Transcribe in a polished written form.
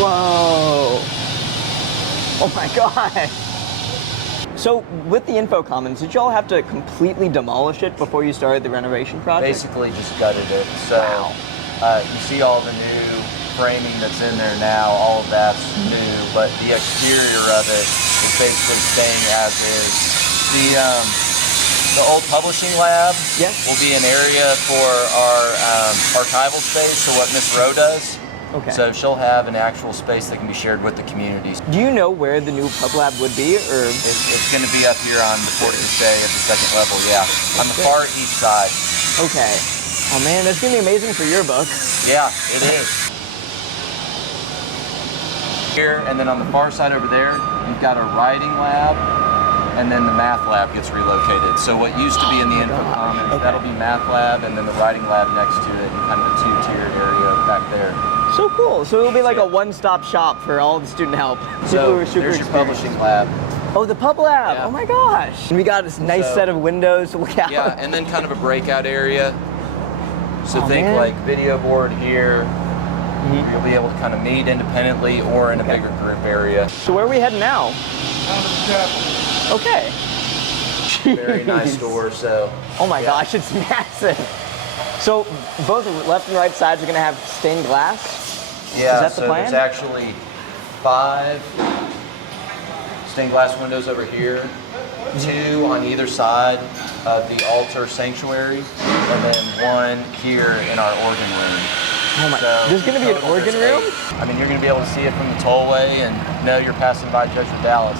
Whoa. Oh my God. So with the info commons, did y'all have to completely demolish it before you started the renovation project? Basically just gutted it. So Wow. you see all the new framing that's in there now, all of that's new, but the exterior of it is basically staying as is. The old publishing lab will be an area for our archival space, so what Miss Rowe does. Okay. So she'll have an actual space that can be shared with the community. Do you know where the new pub lab would be, or? It's going to be up here on the 40th day at the second level, yeah. On the far east side. Okay. Oh man, that's going to be amazing for your book. Yeah, it is. Here, and then on the far side over there, you've got a writing lab, and then the math lab gets relocated. So what used to be in the info commons, that'll be math lab, and then the writing lab next to it, and kind of a two-tiered area back there. So cool. So it'll be like a one-stop shop for all the student help. So there's your publishing lab. Oh, the pub lab. Yeah. Oh my gosh. And we got this nice set of windows to look out. Yeah, and then kind of a breakout area. So think man. like video board here. You'll be able to kind of meet independently or in a bigger group area. So where are we heading now? Okay. Very nice door, so. Oh my gosh, it's massive. So both left and right sides are going to have stained glass? Yeah, Is that the plan? There's actually 5 stained glass windows over here, 2 on either side of the altar sanctuary, and then 1 here in our organ room. Oh my, there's going to be an organ room? I mean, you're going to be able to see it from the tollway and know you're passing by Jesuit Dallas.